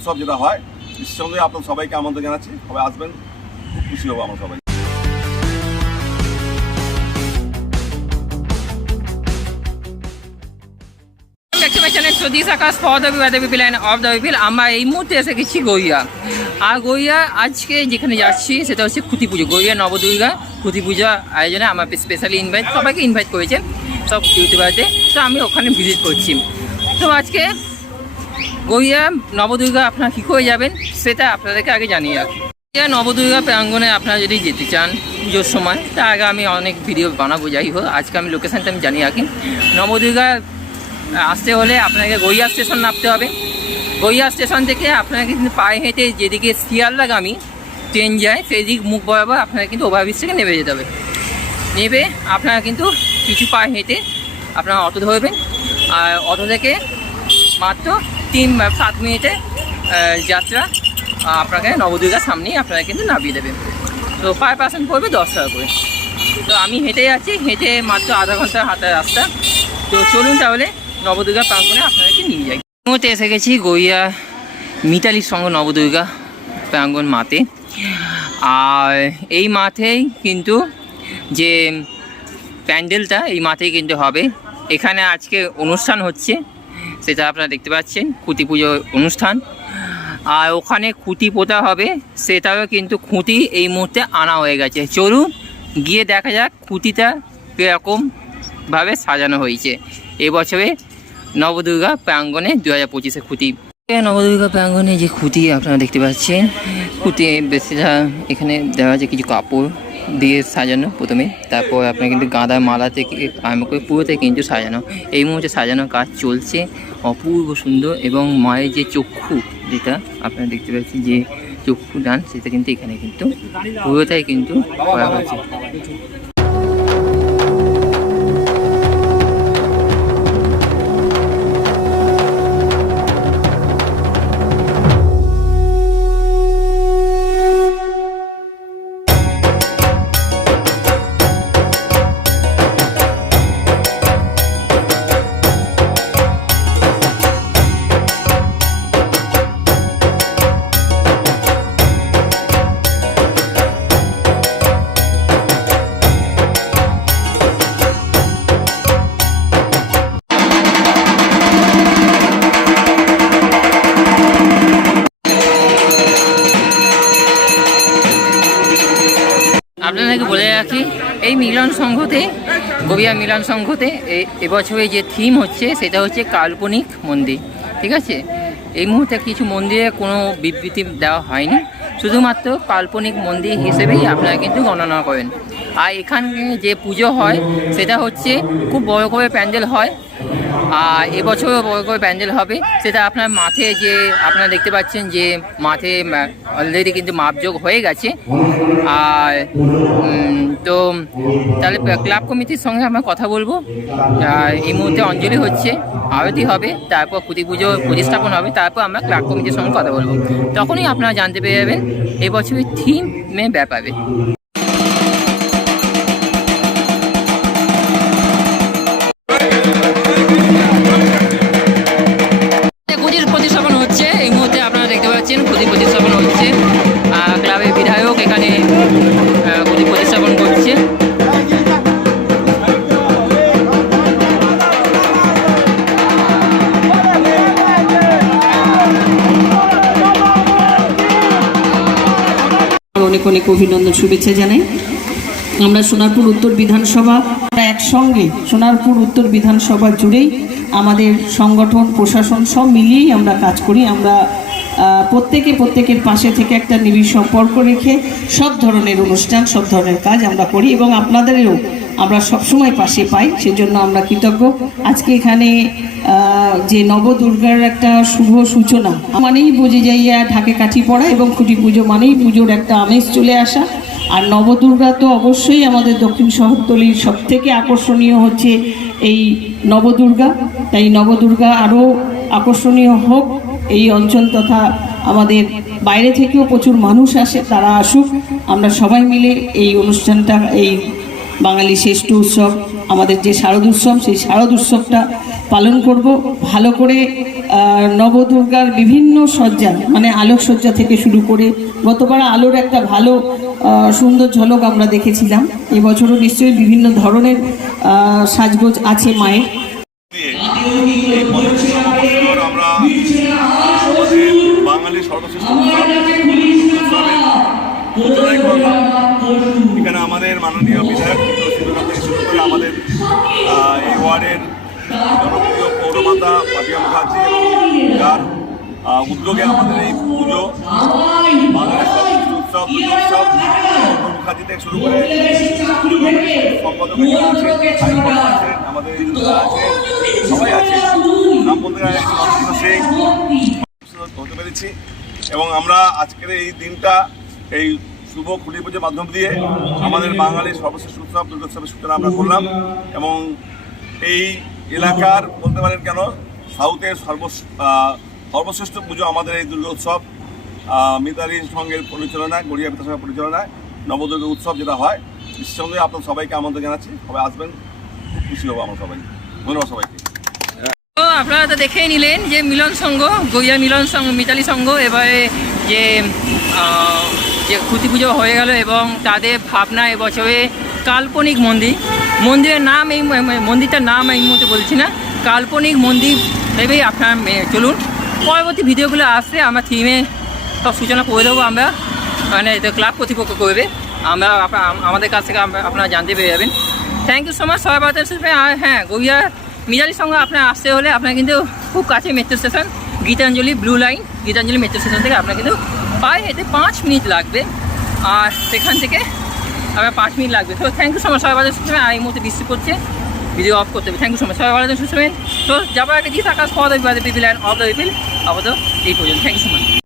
উৎসব যেটা হয়, নিঃসন্দেহে আপনার সবাইকে আমন্ত্রণ জানাচ্ছি। সবাই আসবেন, খুব খুশি হব আমরা সবাই। To my Akash for the bill the of the people আমরা এই মুহূর্তে এসে গেছি গইয়া আর গইয়া আজকে যেখানে যাচ্ছি, সেটা হচ্ছে খুঁতি পুজো গইয়া নবদুর্গা খুঁতি পূজা আয়োজনে আমার স্পেশালি ইনভাইট সবাইকে ইনভাইট করেছে, সব ইউটিউবারদের তো আমি ওখানে ভিজিট করছি। তো আজকে গইয়া নবদুর্গা, আপনারা কী করে যাবেন সেটা আপনাদেরকে আগে জানিয়ে রাখি। গইয়া নবদুর্গা প্রাঙ্গনে আপনারা যদি যেতে চান পুজোর সময়, তার আগে আমি অনেক ভিডিও বানাবো, যাই হোক, আজকে আমি লোকেশানটা আমি জানিয়ে রাখি। নবদুর্গা, আসতে হলে আপনাকে গইয়া স্টেশন নামতে হবে। গইয়া স্টেশন থেকে আপনাকে কিন্তু পায়ে হেঁটে যেদিকে শিয়ালদাগামী ট্রেন যায় সেই দিক মুখ বরাবর আপনাকে কিন্তু ওভারব্রিজ থেকে নেমে যেতে হবে। নেবে আপনারা কিন্তু কিছু পায়ে হেঁটে আপনারা অটো ধরবেন। আর অটো থেকে মাত্র তিন সাত মিনিটে যাত্রা আপনাকে নবদুর্গার সামনেই আপনারা কিন্তু নামিয়ে দেবে। তো পার পার্সেন্ট পড়বে দশ টাকা করে। তো আমি হেঁটে যাচ্ছি, হেঁটে মাত্র আধা ঘণ্টা হাঁটার রাস্তা। তো চলুন তাহলে নবদুর্গা প্রাঙ্গণে আপনাদেরকে নিয়ে যাই। মুহূর্তে এসে গেছি গইয়া মিতালির সঙ্গে নবদুর্গা প্রাঙ্গণ মাতে আর এই মাঠেই কিন্তু যে প্যান্ডেলটা, এই মাঠেই কিন্তু হবে। এখানে আজকে অনুষ্ঠান হচ্ছে। সেটা আপনারা দেখতে পাচ্ছেন, খুঁটি পুজো অনুষ্ঠান। আর ওখানে খুঁটি পোতা হবে, সেটাও কিন্তু খুঁটি এই মুহূর্তে আনা হয়ে গেছে। চলুন গিয়ে দেখা যাক খুঁটিটা কীরকমভাবে সাজানো হয়েছে। এবছরে নবদুর্গা প্রাঙ্গণে দু হাজার পঁচিশে খুঁটি। নবদুর্গা প্রাঙ্গণে যে খুঁটি আপনারা দেখতে পাচ্ছেন, খুঁটি বেশিটা এখানে দেওয়া আছে কিছু কাপড়। দিয়ে সাজানো প্রথমে। তারপর আপনার কিন্তু গাঁদা মালা থেকে আরম্ভ করে থেকে কিন্তু সাজানো। এই মুহূর্তে সাজানোর কাজ চলছে অপূর্ব সুন্দর এবং মায়ের যে চক্ষু, যেটা আপনারা দেখতে পাচ্ছি যে চক্ষু দান, সেটা কিন্তু এখানে কিন্তু পুরোটাই কিন্তু করা হয়েছে। আপনাদেরকে বলে রাখি, এই মিলন সংঘতে গবিয়া মিলন সংঘতে এবছরে যে থিম হচ্ছে সেটা হচ্ছে কাল্পনিক মন্দির, ঠিক আছে? এই মুহূর্তে কিছু মন্দিরে কোনো বিবৃতি দেওয়া হয়নি, শুধুমাত্র কাল্পনিক মন্দির হিসেবেই আপনারা কিন্তু গণনা করেন। আর এখানে যে পুজো হয়, সেটা হচ্ছে খুব বড় করে প্যান্ডেল হয় আর এবছরও বড় করে প্যান্ডেল হবে। সেটা আপনার মাঠে যে আপনারা দেখতে পাচ্ছেন যে মাঠে অলরেডি কিন্তু মাপযোগ হয়ে গেছে। আর তো তাহলে ক্লাব কমিটির সঙ্গে আমরা কথা বলব। এই মুহূর্তে অঞ্জলি হচ্ছে, আরতি হবে, তারপর খুঁটি পুজো প্রতিস্থাপন হবে, তারপর আমরা ক্লাব কমিটির সঙ্গে কথা বলব। তখনই আপনারা জানতে পেরে যাবেন, এবছরের থিমে ব্যাপারে। পাচ্ছেন খুঁটি প্রতিস্থাপন হচ্ছে। ক্লাবের বিধায়ক এখানে খুঁটি প্রতিস্থাপন করছে। অনেক অনেক অভিনন্দন, শুভেচ্ছা জানাই। আমরা সোনারপুর উত্তর বিধানসভা একসঙ্গে সোনারপুর উত্তর বিধানসভা জুড়েই আমাদের সংগঠন, প্রশাসন সব মিলিয়েই আমরা কাজ করি। আমরা প্রত্যেকে প্রত্যেকের পাশে থেকে একটা নিবিড় সম্পর্ক রেখে সব ধরনের অনুষ্ঠান, সব ধরনের কাজ আমরা করি এবং আপনাদেরও আমরা সবসময় পাশে পাই, সেজন্য আমরা কৃতজ্ঞ। আজকে এখানে যে নবদুর্গার একটা শুভ সূচনা, মানেই বুঝে যাইয়া ঢাকে কাঠি পড়া এবং খুঁটি পুজো মানেই পুজোর একটা আমেজ চলে আসা। আর নবদুর্গা তো অবশ্যই আমাদের দক্ষিণ শহরতলির সব থেকে আকর্ষণীয় হচ্ছে এই নবদুর্গা। তাই নবদুর্গা আরও আকর্ষণীয় হোক এই অঞ্চল তথা আমাদের বাইরে থেকেও প্রচুর মানুষ আসে, তারা আসুক। আমরা সবাই মিলে এই অনুষ্ঠানটা, এই বাঙালি শ্রেষ্ঠ উৎসব, আমাদের যে শারদ উৎসব, সেই শারদ উৎসবটা পালন করব। ভালো করে নবদুর্গার বিভিন্ন সজ্জা মানে আলোকসজ্জা থেকে শুরু করে গতবার আলোর একটা ভালো সুন্দর ঝলক আমরা দেখেছিলাম। এবছরও নিশ্চয়ই বিভিন্ন ধরনের সাজগোজ আছে মায়ের। বাঙালি সর্বশ্রেষ্ঠ এখানে আমাদের মাননীয় বিধায়ক আমাদের এই ওয়ার্ডের জনপ্রিয় পৌরমাতা পাপিয়া মুখার্জি যার উদ্যোগে আমাদের এই পুজো বাঙালির সর্বশ্রেষ্ঠ উৎসব দুর্গোৎসব মুখার্জি থেকে শুরু করে সম্পাদক আমাদের সবাই আছে। নাম বলতে গেলে পেরেছি এবং আমরা আজকের এই দিনটা, এই শুভ খুলি পুজোর মাধ্যম দিয়ে আমাদের বাঙালির সর্বশ্রেষ্ঠ উৎসব, দুর্গোৎসবের সূচনা আমরা করলাম এবং এই এলাকার বলতে পারেন কেন, সাউথের সর্ব সর্বশ্রেষ্ঠ পুজো আমাদের এই দুর্গোৎসব মিতালির সঙ্গে পরিচালনায়, গড়িয়া পিতার সঙ্গে পরিচালনায় নবদুর্গা উৎসব যেটা হয়, নিঃসন্দেহে আপনার সবাইকে আমন্ত্রণ জানাচ্ছি, সবাই আসবেন, খুব খুশি হব আমরা সবাই। ধন্যবাদ সবাইকে। আপনারা তো দেখেই নিলেন যে মিলন সংঘ গইয়া মিলন সংঘ, মিতালি সংঘ, এবারে যে যে খুঁতি পুজো হয়ে গেল এবং তাদের ভাবনা এবছরে কাল্পনিক মন্দির। মন্দিরের নাম এই মন্দিরটার নাম এই মুহূর্তে বলছি না। কাল্পনিক মন্দির ভেবেই আপনার চলুন। পরবর্তী ভিডিওগুলো আসলে আমরা থিমে সব সূচনা করে দেবো আমরা। মানে ক্লাব কর্তৃপক্ষ করবে। আমরা আমাদের কাছ থেকে আপনারা জানতে পেরে যাবেন। থ্যাংক ইউ সো মাচ সবাই আর হ্যাঁ গড়িয়া মিজালির সঙ্গে আপনার আসতে হলে আপনার কিন্তু খুব কাছে metro station Gitanjali blue line Gitanjali metro station থেকে আপনার কিন্তু পায়ে হেঁটে পাঁচ মিনিট লাগবে। আর সেখান থেকে আপনার পাঁচ মিনিট লাগবে। তো থ্যাংক ইউ সো মাচ সবাই ভালো বার্তা আর এই মুহূর্তে বৃষ্টি পড়ছে ভিডিও অফ করতে হবে। থ্যাংক ইউ সো মাচ সবাই ভালো সুস্থ তো যাবার আগে দিয়ে থাকা সবাই people and of the people আপাতত এই পর্যন্ত। Thank you so much